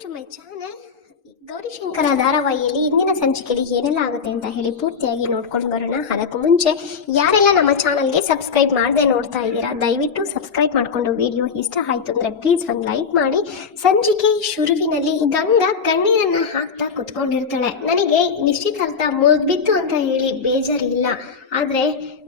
to my channel. Gaurishankar ಧಾರಾವಾಹಿಯಲ್ಲಿ ಇಂದಿನ ಸಂಚಿಕೆಯಲ್ಲಿ ಏನೆಲ್ಲ ಆಗುತ್ತೆ ಅಂತ ಹೇಳಿ ಪೂರ್ತಿಯಾಗಿ ನೋಡ್ಕೊಂಡು ಬರೋಣ. ಅದಕ್ಕೂ ಮುಂಚೆ ಯಾರೆಲ್ಲ ನಮ್ಮ ಚಾನಲ್ಗೆ ಸಬ್ಸ್ಕ್ರೈಬ್ ಮಾಡದೆ ನೋಡ್ತಾ ಇದ್ದೀರಾ, ದಯವಿಟ್ಟು ಸಬ್ಸ್ಕ್ರೈಬ್ ಮಾಡಿಕೊಂಡು ವಿಡಿಯೋ ಇಷ್ಟ ಆಯಿತು ಅಂದರೆ ಪ್ಲೀಸ್ ಒಂದು ಲೈಕ್ ಮಾಡಿ. ಸಂಚಿಕೆ ಶುರುವಿನಲ್ಲಿ ಗಂಗ ಕಣ್ಣೀರನ್ನು ಹಾಕ್ತಾ ಕುತ್ಕೊಂಡಿರ್ತಾಳೆ. ನನಗೆ ನಿಶ್ಚಿತಾರ್ಥ ಮುಗ್ಬಿತ್ತು ಅಂತ ಹೇಳಿ ಬೇಜಾರಿಲ್ಲ. ಆದರೆ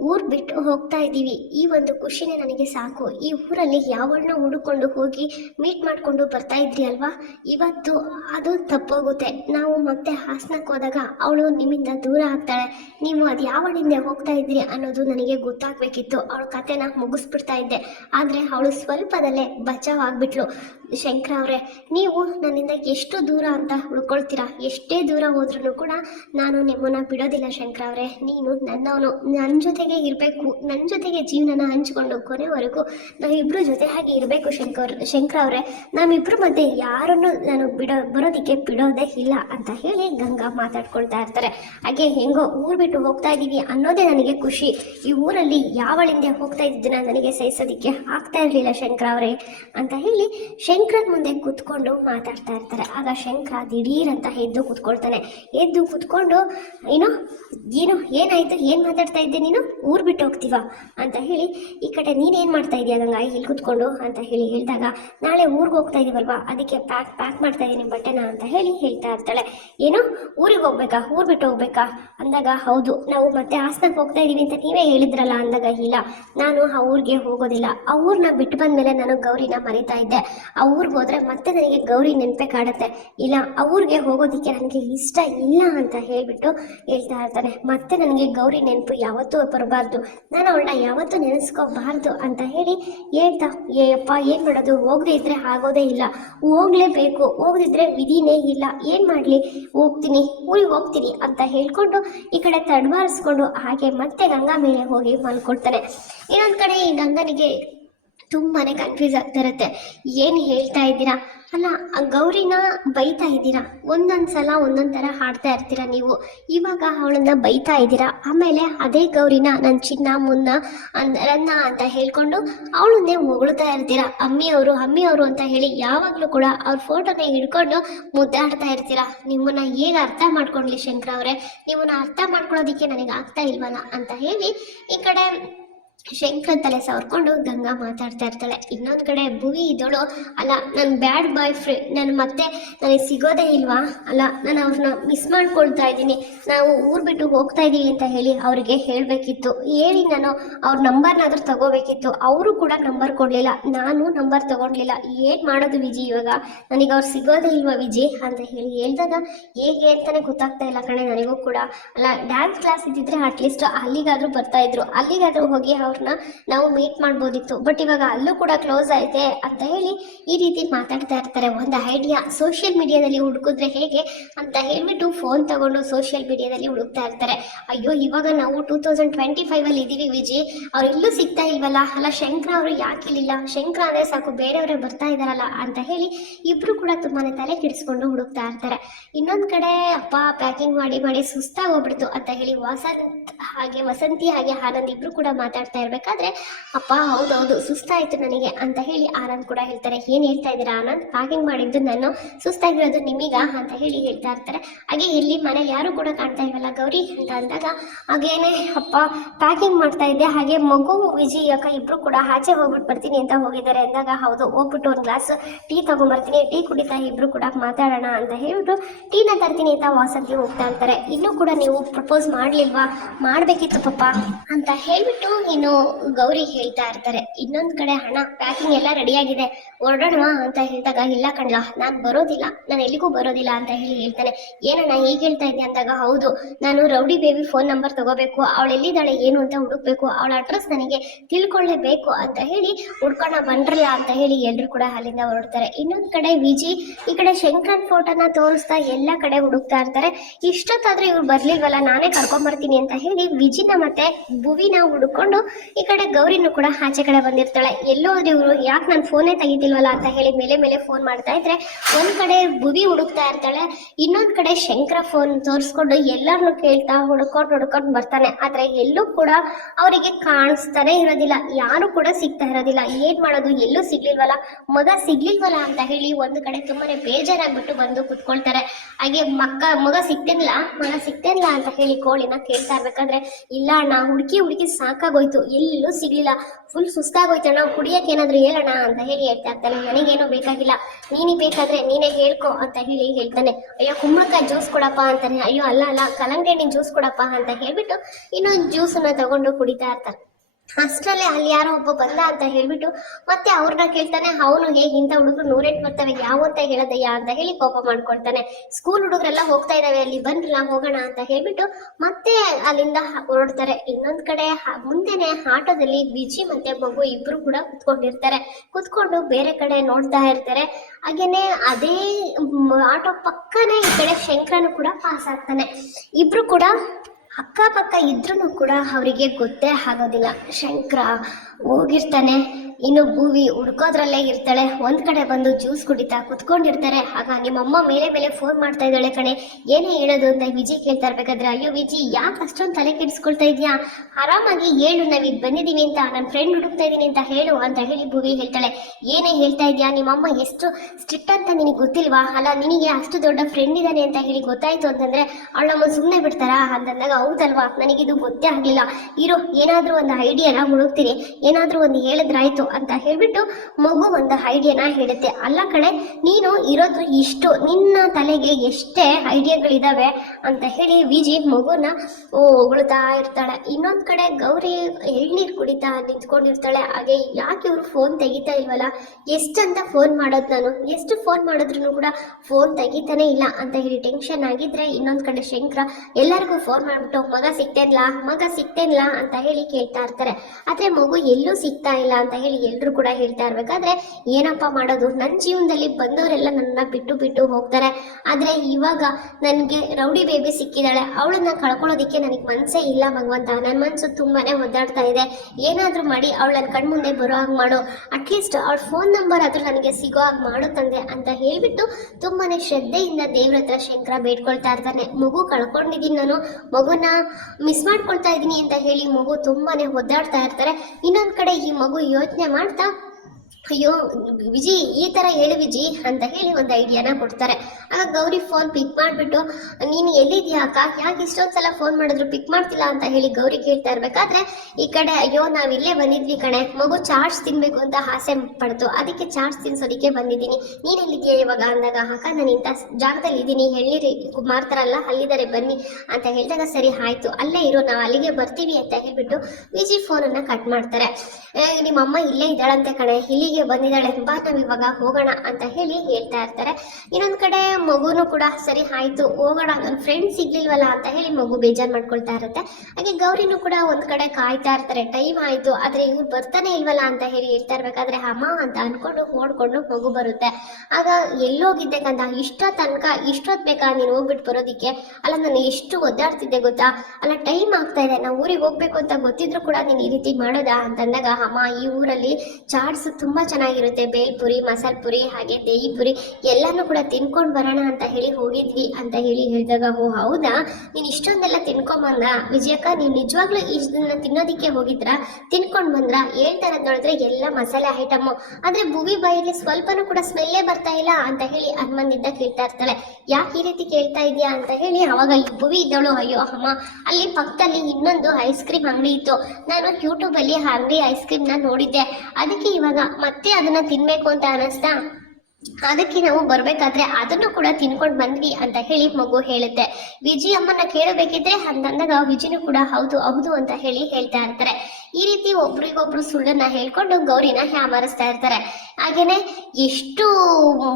ಊರು ಬಿಟ್ಟು ಹೋಗ್ತಾ ಇದ್ದೀವಿ. ಈ ಒಂದು ಖುಷಿನೇ ನನಗೆ ಸಾಕು. ಈ ಊರಲ್ಲಿ ಯಾವಳನ್ನ ಹುಡುಕೊಂಡು ಹೋಗಿ ಮೀಟ್ ಮಾಡಿಕೊಂಡು ಬರ್ತಾ ಇದ್ರಿ ಅಲ್ವಾ? ಇವತ್ತು ಅದು ತಪ್ಪೋಗುತ್ತೆ ನಾವು ಮತ್ತೆ ಹಾಸನಕ್ಕೆ ಹೋದಾಗ ಅವಳು ನಿಮ್ಮಿಂದ ದೂರ ಆಗ್ತಾಳೆ. ನೀವು ಅದು ಯಾವ ಹಿಂದೆ ಹೋಗ್ತಾ ಇದ್ರಿ ಅನ್ನೋದು ನನಗೆ ಗೊತ್ತಾಗಬೇಕಿತ್ತು. ಅವಳ ಕಥೆನ ಮುಗಿಸ್ಬಿಡ್ತಾ ಇದ್ದೆ. ಆದರೆ ಅವಳು ಸ್ವಲ್ಪದಲ್ಲೇ ಬಚಾವ್ ಆಗ್ಬಿಟ್ಲು ಶಂಕರ ಅವರೇ, ನೀವು ನನ್ನಿಂದ ಎಷ್ಟು ದೂರ ಅಂತ ಉಳ್ಕೊಳ್ತೀರಾ? ಎಷ್ಟೇ ದೂರ ಹೋದ್ರೂ ಕೂಡ ನಾನು ನಿಮ್ಮನ್ನ ಬಿಡೋದಿಲ್ಲ ಶಂಕರ ಅವರೇ. ನೀನು ನನ್ನವನು. ನನ್ನ ಜೊತೆಗೆ ಇರಬೇಕು. ನನ್ನ ಜೊತೆಗೆ ಜೀವನನ ಹಂಚಿಕೊಂಡು ಕೊನೆವರೆಗೂ ನಾವಿಬ್ಬರು ಜೊತೆ ಹಾಗೆ ಇರಬೇಕು ಶಂಕರ್, ಶಂಕರ ಅವರೇ. ನಮ್ಮಿಬ್ಬರ ಮಧ್ಯೆ ಯಾರನ್ನು ನಾನು ಬಿಡೋ, ಬರೋದಕ್ಕೆ ಬಿಡೋದೇ ಇಲ್ಲ ಅಂತ ಹೇಳಿ ಗಂಗಾ ಮಾತಾಡ್ಕೊಳ್ತಾ ಇರ್ತಾರೆ. ಹಾಗೆ ಹೆಂಗೋ ಊರು ಬಿಟ್ಟು ಹೋಗ್ತಾ ಇದ್ದೀವಿ ಅನ್ನೋದೇ ನನಗೆ ಖುಷಿ. ಈ ಊರಲ್ಲಿ ಯಾವಳಿಂದ ಹೋಗ್ತಾ ಇದ್ದಿದ್ದನ್ನ ನನಗೆ ಸಹಿಸೋದಕ್ಕೆ ಆಗ್ತಾ ಇರಲಿಲ್ಲ ಶಂಕರ ಅವರೇ ಅಂತ ಹೇಳಿ ಶಂಕರನ್ ಮುಂದೆ ಕೂತ್ಕೊಂಡು ಮಾತಾಡ್ತಾ ಇರ್ತಾರೆ. ಆಗ ಶಂಕರ ದಿಢೀರ್ ಅಂತ ಎದ್ದು ಕೂತ್ಕೊಳ್ತಾನೆ. ಎದ್ದು ಕೂತ್ಕೊಂಡು, ಏನು ಏನು, ಏನಾಯ್ತು? ಏನು ಮಾತಾಡ್ತಾ ಇದ್ದೆ ನೀನು? ಊರು ಬಿಟ್ಟು ಹೋಗ್ತೀವ? ಅಂತ ಹೇಳಿ, ಈ ಕಡೆ ನೀನೇನು ಮಾಡ್ತಾ ಇದೀಯ ಗಂಗಾ? ಇಲ್ಲಿ ಕೂತ್ಕೊಂಡು? ಅಂತ ಹೇಳಿ ಹೇಳಿದಾಗ, ನಾಳೆ ಊರಿಗೆ ಹೋಗ್ತಾ ಇದೀವಲ್ವಾ? ಅದಕ್ಕೆ ಪ್ಯಾಕ್ ಪ್ಯಾಕ್ ಮಾಡ್ತಾ ಇದ್ದೀನಿ ಬಟ್ಟೆನ? ಅಂತ ಹೇಳಿ ಹೇಳ್ತಾ ಇರ್ತಾಳೆ. ಏನು ಊರಿಗೆ ಹೋಗ್ಬೇಕಾ? ಊರ್ ಬಿಟ್ಟು ಹೋಗ್ಬೇಕಾ? ಅಂದಾಗ, ಹೌದು, ನಾವು ಮತ್ತೆ ಹಾಸನಕ್ಕೆ ಹೋಗ್ತಾ ಇದೀವಿ ಅಂತ ನೀವೇ ಹೇಳಿದ್ರಲ್ಲ? ಅಂದಾಗ, ಇಲ್ಲ, ನಾನು ಆ ಊರಿಗೆ ಹೋಗೋದಿಲ್ಲ. ಆ ಊರ್ನ ಬಿಟ್ಟು ಬಂದ್ಮೇಲೆ ನಾನು ಗೌರಿನ ಮರಿತಾ ಇದ್ದೆ. ಆ ಊರಿಗೆ ಹೋದ್ರೆ ಮತ್ತೆ ನನಗೆ ಗೌರಿ ನೆನಪೆ ಕಾಡುತ್ತೆ. ಇಲ್ಲ, ಆ ಊರಿಗೆ ಹೋಗೋದಿಕ್ಕೆ ನನಗೆ ಇಷ್ಟ ಇಲ್ಲ ಅಂತ ಹೇಳ್ಬಿಟ್ಟು ಹೇಳ್ತಾ ಇರ್ತಾನೆ. ಮತ್ತೆ ನನಗೆ ಗೌರಿ ನೆನಪು ಯಾವತ್ತೂ ಬರಬಾರ್ದು. ನಾನು ಅವಳನ್ನ ಯಾವತ್ತೂ ನೆನೆಸ್ಕೋಬಾರ್ದು ಅಂತ ಹೇಳಿ ಹೇಳ್ತಾ ಏಯಪ್ಪ ಏನ್ ಮಾಡೋದು? ಹೋಗದೆ ಇದ್ರೆ ಆಗೋದೇ ಇಲ್ಲ. ಹೋಗ್ಲೇಬೇಕು. ಹೋಗದಿದ್ರೆ ವಿಧಿನೇ ಇಲ್ಲ, ಏನು ಮಾಡಲಿ? ಹೋಗ್ತೀನಿ, ಊರಿಗೆ ಹೋಗ್ತೀನಿ ಅಂತ ಹೇಳ್ಕೊಂಡು ಈ ಕಡೆ ತಡವಾರಿಸ್ಕೊಂಡು ಹಾಗೆ ಮತ್ತೆ ಗಂಗಾ ಮೇಲೆ ಹೋಗಿ ಮಲ್ಕೊಳ್ತಾನೆ. ಇನ್ನೊಂದು ಕಡೆ ಈ ಗಂಗನಿಗೆ ತುಂಬಾನೇ ಕನ್ಫ್ಯೂಸ್ ಆಗ್ತಾ ಇರುತ್ತೆ. ಏನು ಹೇಳ್ತಾ ಇದ್ದೀರಾ? ಅಲ್ಲ, ಆ ಗೌರಿನ ಬೈತಾ ಇದ್ದೀರಾ? ಒಂದೊಂದು ಸಲ ಹಾಡ್ತಾ ಇರ್ತೀರಾ ನೀವು? ಇವಾಗ ಅವಳನ್ನ ಬೈತಾ ಇದ್ದೀರಾ? ಆಮೇಲೆ ಅದೇ ಗೌರಿನ ನನ್ನ ಚಿನ್ನ, ಮುನ್ನ, ಅನ್, ರನ್ನ ಅಂತ ಹೇಳ್ಕೊಂಡು ಅವಳನ್ನೇ ಹೊಗಳ್ತಾ ಇರ್ತೀರಾ? ಅಮ್ಮಿಯವರು ಅಮ್ಮಿಯವರು ಅಂತ ಹೇಳಿ ಯಾವಾಗಲೂ ಕೂಡ ಅವ್ರ ಫೋಟೋನ ಹಿಡ್ಕೊಂಡು ಮುದ್ದಾಡ್ತಾ ಇರ್ತೀರಾ? ನಿಮ್ಮನ್ನ ಹೇಗೆ ಅರ್ಥ ಮಾಡ್ಕೊಂಡ್ಲಿ ಶಂಕರ ಅವರೇ? ನಿಮ್ಮನ್ನ ಅರ್ಥ ಮಾಡ್ಕೊಳ್ಳೋದಿಕ್ಕೆ ನನಗೆ ಆಗ್ತಾ ಇಲ್ವಲ್ಲ? ಅಂತ ಹೇಳಿ ಈ ಕಡೆ ಶಂಕರ್ ತಲೆ ಸವರ್ಕೊಂಡು ಗಂಗಾ ಮಾತಾಡ್ತಾ ಇರ್ತಾಳೆ. ಇನ್ನೊಂದು ಕಡೆ ಭುವಿ ಇದಳು ಅಲ್ಲ ನನ್ನ ಬ್ಯಾಡ್ ಬಾಯ್ ಫ್ರೆಂಡ್ ನಾನು ಮತ್ತೆ ನನಗೆ ಸಿಗೋದೇ ಇಲ್ವಾ? ಅಲ್ಲ, ನಾನು ಅವ್ರನ್ನ ಮಿಸ್ ಮಾಡ್ಕೊಳ್ತಾ ಇದ್ದೀನಿ. ನಾವು ಊರು ಬಿಟ್ಟು ಹೋಗ್ತಾ ಇದ್ದೀವಿ ಅಂತ ಹೇಳಿ ಅವರಿಗೆ ಹೇಳಬೇಕಿತ್ತು. ಹೇಳಿ ನಾನು ಅವ್ರ ನಂಬರ್ನಾದ್ರೂ ತಗೋಬೇಕಿತ್ತು. ಅವರು ಕೂಡ ನಂಬರ್ ಕೊಡಲಿಲ್ಲ. ನಾನು ನಂಬರ್ ತಗೊಂಡ್ಲಿಲ್ಲ. ಏನು ಮಾಡೋದು ವಿಜಿ ಇವಾಗ? ನನಗೆ ಅವ್ರು ಸಿಗೋದೇ ಇಲ್ವಾ ವಿಜಿ ಅಂತ ಹೇಳಿ ಹೇಳ್ದಾಗ ಹೇಗೆ ಅಂತಾನೆ ಗೊತ್ತಾಗ್ತಾ ಇಲ್ಲ ಕಣೆ ನನಗೂ ಕೂಡ. ಅಲ್ಲ ಡ್ಯಾನ್ಸ್ ಕ್ಲಾಸ್ ಇದ್ದಿದ್ರೆ ಅಟ್ಲೀಸ್ಟ್ ಅಲ್ಲಿಗಾದ್ರೂ ಬರ್ತಾ ಇದ್ರು. ಅಲ್ಲಿಗಾದ್ರೂ ಹೋಗಿ ಅವ್ರನ್ನ ನಾವು ಮೀಟ್ ಮಾಡ್ಬೋದಿತ್ತು. ಬಟ್ ಇವಾಗ ಅಲ್ಲೂ ಕೂಡ ಕ್ಲೋಸ್ ಐತೆ ಅಂತ ಹೇಳಿ ಈ ರೀತಿ ಮಾತಾಡ್ತಾ ಇರ್ತಾರೆ. ಒಂದು ಐಡಿಯಾ ಸೋಷಿಯಲ್ ಮೀಡಿಯಾದಲ್ಲಿ ಹುಡುಕಿದ್ರೆ ಹೇಗೆ ಅಂತ ಹೇಳ್ಬಿಟ್ಟು ಫೋನ್ ತಗೊಂಡು ಸೋಷಿಯಲ್ ಮೀಡಿಯಾದಲ್ಲಿ ಹುಡುಕ್ತಾ ಇರ್ತಾರೆ. ಅಯ್ಯೋ, ಇವಾಗ ನಾವು ಟೂ ತೌಸಂಡ್ ಟ್ವೆಂಟಿ ಫೈವ್ ಅಲ್ಲಿ ಇದೀವಿ ವಿಜಿ. ಅವ್ರು ಇಲ್ಲೂ ಸಿಗ್ತಾ ಇಲ್ವಲ್ಲ? ಅಲ್ಲ, ಶಂಕರ ಅವರು ಯಾಕಿಲ್ಲ ಶಂಕರ ಅಂದ್ರೆ ಸಾಕು, ಬೇರೆಯವರೇ ಬರ್ತಾ ಇದಾರಲ್ಲ ಅಂತ ಹೇಳಿ ಇಬ್ರು ಕೂಡ ತುಂಬಾನೇ ತಲೆ ಕೆಡಿಸ್ಕೊಂಡು ಹುಡುಕ್ತಾ ಇರ್ತಾರೆ. ಇನ್ನೊಂದ್ ಕಡೆ ಅಪ್ಪ ಪ್ಯಾಕಿಂಗ್ ಮಾಡಿ ಮಾಡಿ ಸುಸ್ತಾಗಿ ಹೋಗ್ಬಿಡ್ತು ಅಂತ ಹೇಳಿ ವಸಂತ್ ಹಾಗೆ, ವಸಂತಿ ಹಾಗೆ ಆನಂದ್ ಇಬ್ರು ಕೂಡ ಮಾತಾಡ್ತಾ ಇರ್ಬೇಕಾದ್ರೆ ಅಪ್ಪ, ಹೌದೌದು, ಸುಸ್ತಾಯ್ತು ನನಗೆ ಅಂತ ಹೇಳಿ ಆನಂದ್ ಕೂಡ ಹೇಳ್ತಾರೆ. ಏನ್ ಹೇಳ್ತಾ ಇದ್ದೀರಾ ಆನಂದ್? ಪ್ಯಾಕಿಂಗ್ ಮಾಡಿದ್ದು ನಾನು? ಸುಸ್ತಾಗಿರೋದು ನಿಮೀಗ? ಅಂತ ಹೇಳಿ ಹೇಳ್ತಾ ಇರ್ತಾರೆ. ಹಾಗೆ ಇಲ್ಲಿ ಮನೇಲಿ ಯಾರು ಕೂಡ ಕಾಣ್ತಾ ಇಲ್ವಲ್ಲ ಗೌರಿ ಅಂತ ಅಂದಾಗ, ಹಾಗೇನೆ ಅಪ್ಪ, ಪ್ಯಾಕಿಂಗ್ ಮಾಡ್ತಾ ಇದ್ದೆ. ಹಾಗೆ ಮಗು, ವಿಜಿ, ಅಕ್ಕ ಇಬ್ರು ಕೂಡ ಆಚೆ ಹೋಗ್ಬಿಟ್ಟು ಬರ್ತೀನಿ ಅಂತ ಹೋಗಿದ್ದಾರೆ ಅಂದಾಗ, ಹೌದು, ಹೋಗ್ಬಿಟ್ಟು ಒಂದು ಗ್ಲಾಸ್ ಟೀ ತಗೊಂಡ್ಬರ್ತೀನಿ ಟೀ ಕುಡಿತಾ ಇಬ್ರು ಕೂಡ ಮಾತಾಡೋಣ ಅಂತ ಹೇಳ್ಬಿಟ್ಟು ಟೀನ ತರ್ತೀನಿ ಅಂತ ವಾಸಂತಿ ಹೋಗ್ತಾ ಇರ್ತಾರೆ. ಇನ್ನೂ ಕೂಡ ನೀವು ಪ್ರಪೋಸ್ ಮಾಡ್ಲಿಲ್ವಾ? ಮಾಡ್ಬೇಕಿತ್ತು ಪಪ್ಪ ಅಂತ ಹೇಳ್ಬಿಟ್ಟು ಇನ್ನು ಗೌರಿ ಹೇಳ್ತಾ ಇರ್ತಾರೆ. ಇನ್ನೊಂದ್ ಕಡೆ ಹಣ ಪ್ಯಾಕಿಂಗ್ ಎಲ್ಲ ರೆಡಿ ಆಗಿದೆ. ಹೊರಡೋಣ ಅಂತ ಹೇಳಿದಾಗ, ಇಲ್ಲ ಕಣ್ಲ, ನಾನು ಬರೋದಿಲ್ಲ. ನಾನು ಎಲ್ಲಿಗೂ ಬರೋದಿಲ್ಲ ಅಂತ ಹೇಳಿ ಹೇಳ್ತಾನೆ. ಏನಣ್ಣ ಈಗ ಹೇಳ್ತಾ ಇದ್ದೆ ಅಂದಾಗ, ಹೌದು, ನಾನು ರೌಡಿ ಬೇಬಿ ಫೋನ್ ನಂಬರ್ ತಗೋಬೇಕು. ಅವಳು ಎಲ್ಲಿದ್ದಾಳೆ, ಏನು ಅಂತ ಹುಡುಕ್ಬೇಕು. ಅವಳ ಅಡ್ರೆಸ್ ನನಗೆ ತಿಳ್ಕೊಳ್ಳೇಬೇಕು ಅಂತ ಹೇಳಿ ಹುಡ್ಕೋಣ ಬಂದ್ರಲ್ಲ ಅಂತ ಹೇಳಿ ಎಲ್ರು ಕೂಡ ಅಲ್ಲಿಂದ ಹೊರಡ್ತಾರೆ. ಇನ್ನೊಂದ್ ಕಡೆ ವಿಜಿ, ಈ ಕಡೆ ಶಂಕರನ್ ಫೋಟೋನ ತೋರಿಸ್ತಾ ಎಲ್ಲ ಕಡೆ ಹುಡುಕ್ತಾ ಇರ್ತಾರೆ. ಇಷ್ಟೊತ್ತಾದ್ರೆ ಇವ್ರು ಬರ್ಲಿಲ್ವಲ್ಲ, ನಾನೇ ಕರ್ಕೊಂಬರ್ತೀನಿ ಅಂತ ಹೇಳಿ ವಿಜಿನ ಮತ್ತೆ ಭುವಿನ ಹುಡುಕೊಂಡು ಈ ಕಡೆ ಗೌರಿನೂ ಕೂಡ ಆಚೆ ಕಡೆ ಬಂದಿರ್ತಾಳೆ. ಎಲ್ಲೋದ್ರು ಇವರು, ಯಾಕೆ ನಾನು ಫೋನೇ ತೆಗಿತಿಲ್ವಲ್ಲ ಅಂತ ಹೇಳಿ ಮೇಲೆ ಮೇಲೆ ಫೋನ್ ಮಾಡ್ತಾ ಇದ್ರೆ ಒಂದ್ ಕಡೆ ಭುವಿ ಹುಡುಕ್ತಾ ಇರ್ತಾಳೆ, ಇನ್ನೊಂದ್ ಕಡೆ ಶಂಕರ ಫೋನ್ ತೋರಿಸ್ಕೊಂಡು ಎಲ್ಲರನ್ನು ಕೇಳ್ತಾ ಹುಡ್ಕೊಂಡು ಹುಡುಕೊಂಡು ಬರ್ತಾನೆ. ಆದ್ರೆ ಎಲ್ಲೂ ಕೂಡ ಅವರಿಗೆ ಕಾಣಿಸ್ತಾನೆ ಇರೋದಿಲ್ಲ. ಯಾರು ಕೂಡ ಸಿಗ್ತಾ ಇರೋದಿಲ್ಲ. ಏನ್ ಮಾಡೋದು? ಎಲ್ಲೂ ಸಿಗ್ಲಿಲ್ವಲ್ಲ. ಮಗ ಸಿಗ್ಲಿಲ್ವಲ್ಲ ಅಂತ ಹೇಳಿ ಒಂದ್ ಕಡೆ ತುಂಬಾನೇ ಬೇಜಾರಾಗ್ಬಿಟ್ಟು ಬಂದು ಕುತ್ಕೊಳ್ತಾರೆ. ಹಾಗೆ ಮಕ್ಕ, ಮಗ ಸಿಗ್ತೇನಿಲ್ಲ ಮಗ ಸಿಗ್ತೇನಿಲ್ಲ ಅಂತ ಹೇಳಿ ಕೋಳಿನ ಕೇಳ್ತಾ ಇರ್ಬೇಕಾದ್ರೆ, ಇಲ್ಲ ಅಣ್ಣ, ಹುಡುಕಿ ಹುಡುಕಿ ಸಾಕಾಗೋಯ್ತು. ಎಲ್ಲೂ ಸಿಗ್ಲಿಲ್ಲ. ಫುಲ್ ಸುಸ್ತಾಗೋಯ್ತು. ನಾವು ಕುಡಿಯಕ್ಕೆ ಏನಾದ್ರು ಹೇಳೋಣ ಅಂತ ಹೇಳಿ ಹೇಳ್ತಾ ಇರ್ತಾನೆ. ನನಗೇನೋ ಬೇಕಾಗಿಲ್ಲ. ನೀನೇ ಬೇಕಾದ್ರೆ ನೀನೇ ಹೇಳ್ಕೊ ಅಂತ ಹೇಳಿ ಹೇಳ್ತಾನೆ. ಅಯ್ಯೋ, ಕುಂಬಳಕಾಯಿ ಜ್ಯೂಸ್ ಕೊಡಪ್ಪ ಅಂತಾನೆ. ಅಯ್ಯೋ, ಅಲ್ಲ ಅಲ್ಲ ಕಲಂಗಡಿ ಜ್ಯೂಸ್ ಕೊಡಪ್ಪ ಅಂತ ಹೇಳ್ಬಿಟ್ಟು ಇನ್ನೊಂದು ಜ್ಯೂಸನ್ನ ತಗೊಂಡು ಕುಡಿತಾ ಇರ್ತಾನೆ. ಅಷ್ಟರಲ್ಲೇ ಅಲ್ಲಿ ಯಾರೋ ಒಬ್ಬ ಬಂದ ಅಂತ ಹೇಳ್ಬಿಟ್ಟು ಮತ್ತೆ ಅವ್ರನ್ನ ಕೇಳ್ತಾನೆ, ಅವನು ಹೇಗೆ ಇಂಥ ಹುಡುಗರು ನೂರೆಂಟು ಬರ್ತವೆ ಯಾವ ಅಂತ ಹೇಳದಯ್ಯ? ಅಂತ ಹೇಳಿ ಕೋಪ ಮಾಡ್ಕೊಳ್ತಾನೆ. ಸ್ಕೂಲ್ ಹುಡುಗರೆಲ್ಲ ಹೋಗ್ತಾ ಇದಾವೆ, ಅಲ್ಲಿ ಬಂದ್ರಲ್ಲ ಹೋಗೋಣ ಅಂತ ಹೇಳ್ಬಿಟ್ಟು ಮತ್ತೆ ಅಲ್ಲಿಂದ ಹೊರಡ್ತಾರೆ. ಇನ್ನೊಂದ್ ಕಡೆ ಮುಂದೆನೆ ಆಟೋದಲ್ಲಿ ಬಿಜಿ ಮತ್ತೆ ಮಗು ಇಬ್ರು ಕೂಡ ಕುತ್ಕೊಂಡಿರ್ತಾರೆ. ಕುತ್ಕೊಂಡು ಬೇರೆ ಕಡೆ ನೋಡ್ತಾ ಇರ್ತಾರೆ. ಹಾಗೇನೆ ಅದೇ ಆಟೋ ಪಕ್ಕನೇ ಈ ಕಡೆ ಶಂಕರನು ಕೂಡ ಪಾಸ್ ಆಗ್ತಾನೆ. ಇಬ್ರು ಕೂಡ ಅಕ್ಕಪಕ್ಕ ಇದ್ರೂ ಕೂಡ ಅವರಿಗೆ ಗೊತ್ತೇ ಆಗೋದಿಲ್ಲ. ಶಂಕರ ಹೋಗಿರ್ತಾನೆ. ಇನ್ನು ಭೂವಿ ಹುಡ್ಕೋದ್ರಲ್ಲೇ ಇರ್ತಾಳೆ. ಒಂದ್ ಕಡೆ ಬಂದು ಜ್ಯೂಸ್ ಕುಡಿತಾ ಕುತ್ಕೊಂಡಿರ್ತಾರೆ. ಆಗ ನಿಮ್ಮಮ್ಮ ಮೇಲೆ ಮೇಲೆ ಫೋನ್ ಮಾಡ್ತಾ ಇದ್ದಾಳೆ ಕಣೆ. ಏನೇ ಹೇಳೋದು ಅಂತ ವಿಜಿ ಕೇಳ್ತಾ ಇರ್ಬೇಕಾದ್ರೆ, ಅಯ್ಯೋ ವಿಜಿ, ಯಾಕೆ ಅಷ್ಟೊಂದು ತಲೆ ಕೆಡಿಸ್ಕೊಳ್ತಾ ಇದೀಯಾ? ಆರಾಮಾಗಿ ಹೇಳು ನಾವೀಗ ಬಂದಿದೀವಿ ಅಂತ ನನ್ನ ಫ್ರೆಂಡ್ ಹುಡುಕ್ತಾ ಇದೀನಿ ಅಂತ ಹೇಳು ಅಂತ ಹೇಳಿ ಭೂವಿ ಹೇಳ್ತಾಳೆ. ಏನೇ ಹೇಳ್ತಾ ಇದೀಯಾ? ನಿಮ್ಮಮ್ಮ ಎಷ್ಟು ಸ್ಟ್ರಿಕ್ಟ್ ಅಂತ ನಿನಗೆ ಗೊತ್ತಿಲ್ವಾ? ಅಲ್ಲ, ನಿನಗೆ ಅಷ್ಟು ದೊಡ್ಡ ಫ್ರೆಂಡ್ ಇದ್ದಾನೆ ಅಂತ ಹೇಳಿ ಗೊತ್ತಾಯ್ತು ಅಂತಂದ್ರೆ, ಅವಳು ನಮ್ಮ ಸುಮ್ಮನೆ ಬಿಡ್ತಾರಾ? ಅಂತಂದಾಗ, ಹೌದಲ್ವಾ, ನನಗಿದು ಗೊತ್ತೇ ಆಗಲಿಲ್ಲ. ಇರೋ, ಏನಾದರೂ ಒಂದು ಐಡಿಯಾನ ಹುಡುಕ್ತೀನಿ. ಏನಾದರೂ ಒಂದು ಹೇಳಿದ್ರಾಯ್ತು. ಅಂತ ಹೇಳ್ಬಿಟ್ಟು ಮಗು ಒಂದು ಐಡಿಯಾನ ಹೇಳುತ್ತೆ. ಅಲ್ಲ ಕಡೆ ನೀನು ಇರೋದು ಇಷ್ಟು, ನಿನ್ನ ತಲೆಗೆ ಎಷ್ಟೇ ಐಡಿಯಾಗಳಿದಾವೆ ಅಂತ ಹೇಳಿ ವಿಜಿ ಮಗುನ ಹೊಗಳ್ತಾ ಇರ್ತಾಳೆ. ಇನ್ನೊಂದ್ ಕಡೆ ಗೌರಿ ಎಳ್ನೀರು ಕುಡಿತಾ ನಿಂತ್ಕೊಂಡಿರ್ತಾಳೆ. ಹಾಗೆ ಯಾಕೆ ಇವರು ಫೋನ್ ತೆಗಿತಾ ಇಲ್ವಲ್ಲ? ಎಷ್ಟಂತ ಫೋನ್ ಮಾಡೋದು ನಾನು. ಎಷ್ಟು ಫೋನ್ ಮಾಡಿದ್ರು ಕೂಡ ಫೋನ್ ತೆಗಿತಾನೆ ಇಲ್ಲ ಅಂತ ಹೇಳಿ ಟೆನ್ಷನ್ ಆಗಿದ್ರೆ ಇನ್ನೊಂದ್ ಕಡೆ ಶಂಕರ, ಎಲ್ಲರಿಗೂ ಫೋನ್ ಮಾಡ್ಬಿಟ್ಟು, ಮಗ ಸಿಗ್ತೇನ್ಲಾ? ಮಗ ಸಿಕ್ತೇನ್ಲಾ ಅಂತ ಹೇಳಿ ಕೇಳ್ತಾ ಇರ್ತಾರೆ. ಆದ್ರೆ ಮಗು ಎಲ್ಲೂ ಸಿಗ್ತಾ ಇಲ್ಲ ಅಂತ ಹೇಳಿ ಎಲ್ರು ಕೂಡ ಹೇಳ್ತಾ ಇರ್ಬೇಕಾದ್ರೆ ಏನಪ್ಪ ಮಾಡೋದು? ನನ್ನ ಜೀವನದಲ್ಲಿ ಬಂದವರೆಲ್ಲ ನನ್ನ ಬಿಟ್ಟು ಬಿಟ್ಟು ಹೋಗ್ತಾರೆ. ಆದ್ರೆ ಇವಾಗ ನನಗೆ ರೌಡಿ ಬೇಬಿ ಸಿಕ್ಕಿದಾಳೆ ಅವಳನ್ನ ಕಳ್ಕೊಳ್ಳೋದಿಕ್ಕೆ ನನಗೆ ಮನ್ಸೇ ಇಲ್ಲ ಭಗವಂತ. ನನ್ನ ಮನ್ಸು ತುಂಬಾನೇ ಒದ್ದಾಡ್ತಾ ಇದೆ. ಏನಾದ್ರೂ ಮಾಡಿ ಅವಳ ಕಣ್ಮುಂದೆ ಬರೋ ಹಾಗೆ ಮಾಡು. ಅಟ್ಲೀಸ್ಟ್ ಅವಳ ಫೋನ್ ನಂಬರ್ ಆದ್ರೂ ನನಗೆ ಸಿಗೋ ಹಾಗೆ ಮಾಡು ತಂದೆ ಅಂತ ಹೇಳ್ಬಿಟ್ಟು ತುಂಬಾನೇ ಶ್ರದ್ಧೆಯಿಂದ ದೇವ್ರ ಹತ್ರ ಶಂಕರ ಬೇಡ್ಕೊಳ್ತಾ ಇರ್ತಾನೆ. ಮಗು ಕಳ್ಕೊಂಡಿದ್ದೀನಿ ನಾನು. ಮಗುನ ಮಿಸ್ ಮಾಡ್ಕೊಳ್ತಾ ಇದ್ದೀನಿ ಅಂತ ಹೇಳಿ ಮಗು ತುಂಬಾನೇ ಒದ್ದಾಡ್ತಾ ಇರ್ತಾರೆ. ಇನ್ನೊಂದ್ ಕಡೆ ಈ ಮಗು ಯೋಚನೆ ಮಾಡ್ತಾ ಅಯ್ಯೋ, ವಿಜಿ, ಈ ತರ ಹೇಳು ವಿಜಿ ಅಂತ ಹೇಳಿ ಒಂದು ಐಡಿಯಾನ ಕೊಡ್ತಾರೆ. ಆಗ ಗೌರಿ ಫೋನ್ ಪಿಕ್ ಮಾಡ್ಬಿಟ್ಟು, ನೀನು ಎಲ್ಲಿದ್ಯಾ ಅಕ್ಕ? ಯಾಕೆ ಇಷ್ಟೊಂದು ಸಲ ಫೋನ್ ಮಾಡಿದ್ರು? ಪಿಕ್ ಮಾಡ್ತಿಲ್ಲ ಅಂತ ಹೇಳಿ ಗೌರಿ ಕೇಳ್ತಾ ಇರ್ಬೇಕಾದ್ರೆ, ಈ ಕಡೆ ಅಯ್ಯೋ, ನಾವ್ ಇಲ್ಲೇ ಬಂದಿದ್ವಿ ಕಣೆ. ಮಗು ಚಾರ್ಜ್ ತಿನ್ಬೇಕು ಅಂತ ಆಸೆ ಪಡ್ತು. ಅದಕ್ಕೆ ಚಾರ್ಜ್ ತಿನ್ಸೋದಿಕ್ಕೆ ಬಂದಿದ್ದೀನಿ. ನೀನ್ ಎಲ್ಲಿದ್ಯಾ ಇವಾಗ? ಅಂದಾಗ, ಅಕ್ಕ, ನಾನು ಇಂಥ ಜಾಗದಲ್ಲಿ ಇದ್ದೀನಿ. ಎಳ್ಳಿರಿ ಮಾರ್ತಾರಲ್ಲ, ಅಲ್ಲಿದ್ದಾರೆ, ಬನ್ನಿ ಅಂತ ಹೇಳಿದಾಗ, ಸರಿ, ಆಯ್ತು. ಅಲ್ಲೇ ಇರೋ, ನಾವು ಅಲ್ಲಿಗೆ ಬರ್ತೀವಿ ಅಂತ ಹೇಳ್ಬಿಟ್ಟು ವಿಜಿ ಫೋನ್ ಅನ್ನ ಕಟ್ ಮಾಡ್ತಾರೆ. ನಿಮ್ಮ ಅಮ್ಮ ಇಲ್ಲೇ ಇದ್ದಾಳಂತೆ ಕಣೆ. ಇಲ್ಲಿಗೆ ಬಂದಿದ್ದಾಳೆ, ಬಾ ನಾವ್ ಇವಾಗ ಹೋಗೋಣ ಅಂತ ಹೇಳಿ ಹೇಳ್ತಾ ಇರ್ತಾರೆ. ಇನ್ನೊಂದ್ ಕಡೆ ಮಗುನು ಕೂಡ, ಸರಿ ಆಯ್ತು, ಹೋಗೋಣ ನನ್ನ ಫ್ರೆಂಡ್ ಸಿಗ್ಲಿಲ್ವಲ್ಲ ಅಂತ ಹೇಳಿ ಮಗು ಬೇಜಾರ್ ಮಾಡ್ಕೊಳ್ತಾ ಇರುತ್ತೆ. ಹಾಗೆ ಗೌರಿನೂ ಕೂಡ ಒಂದ್ ಕಡೆ ಕಾಯ್ತಾ ಇರ್ತಾರೆ, ಟೈಮ್ ಆಯ್ತು, ಆದ್ರೆ ಇವ್ರು ಬರ್ತಾನೆ ಇಲ್ವಲ್ಲ ಅಂತ ಹೇಳಿ ಹೇಳ್ತಾ ಇರ್ಬೇಕಾದ್ರೆ, ಅಮ್ಮ ಅಂತ ಅನ್ಕೊಂಡು ಓಡ್ಕೊಂಡು ಮಗು ಬರುತ್ತೆ. ಆಗ ಎಲ್ಲೋಗಿದ್ದೆ ಕಂದ, ಇಷ್ಟ ತನಕ, ಇಷ್ಟೊತ್ ಬೇಕಾ ನೀನು ಹೋಗ್ಬಿಟ್ಟು ಬರೋದಿಕ್ಕೆ? ಅಲ್ಲ, ನಾನು ಎಷ್ಟು ಒದ್ದಾಡ್ತಿದ್ದೆ ಗೊತ್ತಾ? ಅಲ್ಲ, ಟೈಮ್ ಆಗ್ತಾ ಇದೆ ನಾವು ಊರಿಗೆ ಹೋಗ್ಬೇಕು ಅಂತ ಗೊತ್ತಿದ್ರು ಕೂಡ ನೀನು ಈ ರೀತಿ ಮಾಡೋದಾ? ಅಂತಂದಾಗ ಅಮ್ಮ, ಈ ಊರಲ್ಲಿ ಚಾಟ್ಸ್ ತುಂಬಾ ಚೆನ್ನಾಗಿರುತ್ತೆ. ಬೇಲ್ಪುರಿ ಮಸಾಲ ಪುರಿ, ಹಾಗೆ ದೇಹಿ ಪುರಿ ಎಲ್ಲಾನು ಕೂಡ ತಿನ್ಕೊಂಡ್ ಬರೋಣ ಅಂತ ಹೇಳಿ ಹೋಗಿದ್ವಿ ಅಂತ ಹೇಳಿ ಹೇಳಿದಾಗ, ಓ ಹೌದಾ? ನೀನ್ ಇಷ್ಟೊಂದೆಲ್ಲ ತಿನ್ಕೊಂಬಂದ? ವಿಜಯಕ್ಕ, ನೀನ್ ನಿಜವಾಗ್ಲೂ ಇಷ್ಟನ್ನ ತಿನ್ನೋದಿಕ್ಕೆ ಹೋಗಿದ್ರ? ತಿನ್ಕೊಂಡ್ ಬಂದ್ರ? ಹೇಳ್ತಾರ ನೋಡಿದ್ರೆ ಎಲ್ಲ ಮಸಾಲೆ ಐಟಮ್. ಆದ್ರೆ ಭುವಿ ಬಾಯಲ್ಲಿ ಸ್ವಲ್ಪನೂ ಕೂಡ ಸ್ಮೆಲ್ಲೇ ಬರ್ತಾ ಇಲ್ಲ ಅಂತ ಹೇಳಿ ಅಮ್ಮನಿಂದ ಕೇಳ್ತಾ ಇರ್ತಾಳೆ. ಯಾಕೆ ಈ ರೀತಿ ಕೇಳ್ತಾ ಇದೀಯಾ ಅಂತ ಹೇಳಿ ಅವಾಗ ಈ ಭುವಿ ಇದ್ದಳು. ಅಯ್ಯೋ ಅಮ್ಮ, ಅಲ್ಲಿ ಪಕ್ಕದಲ್ಲಿ ಇನ್ನೊಂದು ಐಸ್ ಕ್ರೀಮ್ ಅಂಗಡಿ ಇತ್ತು. ನಾನು ಯೂಟ್ಯೂಬ್ ಅಲ್ಲಿ ಅಂಗಡಿ ಐಸ್ನ ನೋಡಿದ್ದೆ. ಅದಕ್ಕೆ ಇವಾಗ ಮತ್ತೆ ಅದನ್ನ ತಿನ್ಬೇಕು ಅಂತ ಅನಿಸ್ತಾ? ಅದಕ್ಕೆ ನಾವು ಬರ್ಬೇಕಾದ್ರೆ ಅದನ್ನು ಕೂಡ ತಿನ್ಕೊಂಡು ಬಂದ್ವಿ ಅಂತ ಹೇಳಿ ಮಗು ಹೇಳುತ್ತೆ. ವಿಜಿ ಅಮ್ಮನ ಕೇಳಬೇಕಿದ್ರೆ ಅಂದಾಗ ವಿಜಿನೂ ಕೂಡ ಹೌದು ಹೌದು ಅಂತ ಹೇಳಿ ಹೇಳ್ತಾ ಇರ್ತಾರೆ. ಈ ರೀತಿ ಒಬ್ರಿಗೊಬ್ರು ಸುಳ್ಳನ್ನ ಹೇಳ್ಕೊಂಡು ಗೌರಿನ ಹ್ಯಾಮರಿಸ್ತಾ ಇರ್ತಾರೆ. ಹಾಗೇನೆ ಎಷ್ಟು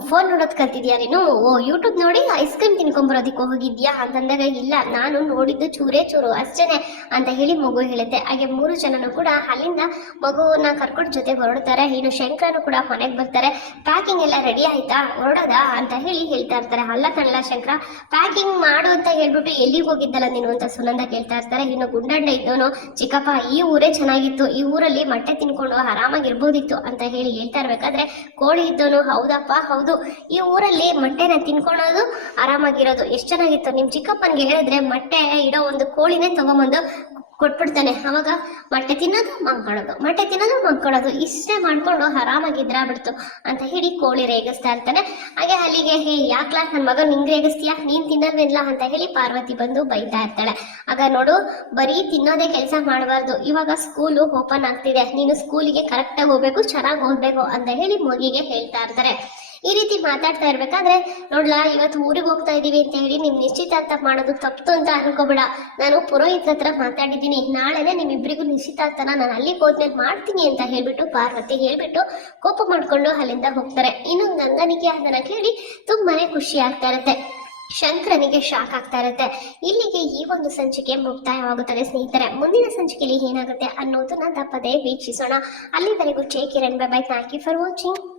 ಫೋನ್ ನೋಡೋದ್ ಕಲ್ತಿದ್ಯಾ ನೀನು? ಓ ಯೂಟ್ಯೂಬ್ ನೋಡಿ ಐಸ್ ಕ್ರೀಮ್ ತಿನ್ಕೊಂಬರೋದಕ್ಕೆ ಹೋಗಿದ್ಯಾ? ಅಂತಂದಾಗ ಇಲ್ಲ, ನಾನು ನೋಡಿದ್ದು ಚೂರೇ ಚೂರು, ಅಷ್ಟೇನೆ ಅಂತ ಹೇಳಿ ಮಗು ಹೇಳುತ್ತೆ. ಹಾಗೆ ಮೂರು ಜನನು ಕೂಡ ಅಲ್ಲಿಂದ ಮಗುವನ್ನ ಕರ್ಕೊಂಡು ಜೊತೆ ಹೊರಡ್ತಾರೆ. ಇನ್ನು ಶಂಕರನು ಕೂಡ ಮನೆಗೆ ಬರ್ತಾರೆ. ಪ್ಯಾಕಿಂಗ್ ಎಲ್ಲ ರೆಡಿ ಆಯ್ತಾ? ಹೊರಡೋದಾ? ಅಂತ ಹೇಳಿ ಹೇಳ್ತಾ ಇರ್ತಾರೆ. ಅಲ್ಲ ಕಣಲ ಶಂಕರ ಪ್ಯಾಕಿಂಗ್ ಮಾಡು ಅಂತ ಹೇಳ್ಬಿಟ್ಟು ಎಲ್ಲಿಗೆ ಹೋಗಿದ್ದಲ್ಲ ನೀನು ಅಂತ ಸುನಂದ ಕೇಳ್ತಾ ಇರ್ತಾರೆ. ಇನ್ನು ಗುಂಡಣ್ಣ ಇದ್ದವನು, ಚಿಕ್ಕಪ್ಪ, ಈ ಊರೇ ಚೆನ್ನಾಗಿತ್ತು. ಈ ಊರಲ್ಲಿ ಮೊಟ್ಟೆ ತಿನ್ಕೊಂಡು ಆರಾಮಾಗಿರ್ಬೋದಿತ್ತು ಅಂತ ಹೇಳಿ ಹೇಳ್ತಾ ಇರ್ಬೇಕಾದ್ರೆ ಕೋಳಿ ಇದ್ದವನು ಹೌದಪ್ಪ, ಹೌದು. ಈ ಊರಲ್ಲಿ ಮೊಟ್ಟೆನ ತಿನ್ಕೊಳ್ಳೋದು ಆರಾಮಾಗಿರೋದು. ಎಷ್ಟು ಚೆನ್ನಾಗಿತ್ತು. ನಿಮ್ ಚಿಕ್ಕಪ್ಪನ್ಗೆ ಹೇಳಿದ್ರೆ ಮೊಟ್ಟೆ ಇಡೋ ಒಂದು ಕೋಳಿನೇ ತಗೊಂಬಂದು ಕೊಟ್ಬಿಡ್ತಾನೆ. ಅವಾಗ ಮೊಟ್ಟೆ ತಿನ್ನೋದು ಮಂಕೊಳ್ಳೋದು ಮೊಟ್ಟೆ ತಿನ್ನೋದು ಮಂಕೊಳ್ಳೋದು ಇಷ್ಟೇ ಮಾಡ್ಕೊಂಡು ಆರಾಮಾಗಿದ್ರ ಬಿಡ್ತು ಅಂತ ಹೇಳಿ ಕೋಳಿ ರೇಗಿಸ್ತಾ ಇರ್ತಾನೆ. ಹಾಗೆ ಅಲ್ಲಿಗೆ, ಹೇ, ಯಾಕ್ಲಾ ನನ್ನ ಮಗ ನಿಂಗೆ ರೇಗಿಸ್ತೀಯಾ? ನೀನ್ ತಿನ್ನಲ್ವಿಲ್ಲ ಅಂತ ಹೇಳಿ ಪಾರ್ವತಿ ಬಂದು ಬೈತಾ ಇರ್ತಾಳೆ. ಆಗ ನೋಡು, ಬರೀ ತಿನ್ನೋದೇ ಕೆಲಸ ಮಾಡಬಾರ್ದು. ಇವಾಗ ಸ್ಕೂಲು ಓಪನ್ ಆಗ್ತಿದೆ. ನೀನು ಸ್ಕೂಲಿಗೆ ಕರೆಕ್ಟಾಗಿ ಹೋಗ್ಬೇಕು, ಚೆನ್ನಾಗಿ ಓದ್ಬೇಕು ಅಂತ ಹೇಳಿ ಮಗಿಗೆ ಹೇಳ್ತಾ ಇರ್ತಾರೆ. ಈ ರೀತಿ ಮಾತಾಡ್ತಾ ಇರ್ಬೇಕಾದ್ರೆ, ನೋಡ್ಲಾ, ಇವತ್ತು ಊರಿಗೆ ಹೋಗ್ತಾ ಇದೀವಿ ಅಂತ ಹೇಳಿ ನಿಮ್ ನಿಶ್ಚಿತಾರ್ಥ ಮಾಡೋದು ತಪ್ಪು ಅಂತ ಅನ್ಕೋಬೇಡ. ನಾನು ಪುರೋಹಿತ್ರ ಹತ್ರ ಮಾತಾಡಿದ್ದೀನಿ. ನಾಳೆನೆ ನಿಮ್ಮಿಬ್ಬರಿಗೂ ನಿಶ್ಚಿತಾರ್ಥನ ನಾನು ಅಲ್ಲಿಗೆ ಹೋದ್ಮೇಲೆ ಮಾಡ್ತೀನಿ ಅಂತ ಹೇಳ್ಬಿಟ್ಟು ಪಾರ್ವತಿ ಹೇಳ್ಬಿಟ್ಟು ಕೋಪ ಮಾಡ್ಕೊಂಡು ಅಲ್ಲಿಂದ ಹೋಗ್ತಾರೆ. ಇನ್ನು ಗಂಗನಿಗೆ ಅದನ್ನ ಕೇಳಿ ತುಂಬಾನೇ ಖುಷಿ ಆಗ್ತಾ ಇರುತ್ತೆ. ಶಂಕರನಿಗೆ ಶಾಕ್ ಆಗ್ತಾ ಇರುತ್ತೆ. ಇಲ್ಲಿಗೆ ಈ ಒಂದು ಸಂಚಿಕೆ ಮುಕ್ತಾಯವಾಗುತ್ತದೆ ಸ್ನೇಹಿತರೆ. ಮುಂದಿನ ಸಂಚಿಕೆಯಲ್ಲಿ ಏನಾಗುತ್ತೆ ಅನ್ನೋದನ್ನ ತಪ್ಪದೇ ವೀಕ್ಷಿಸೋಣ. ಅಲ್ಲಿವರೆಗೂ Kiran bye bye thank you for watching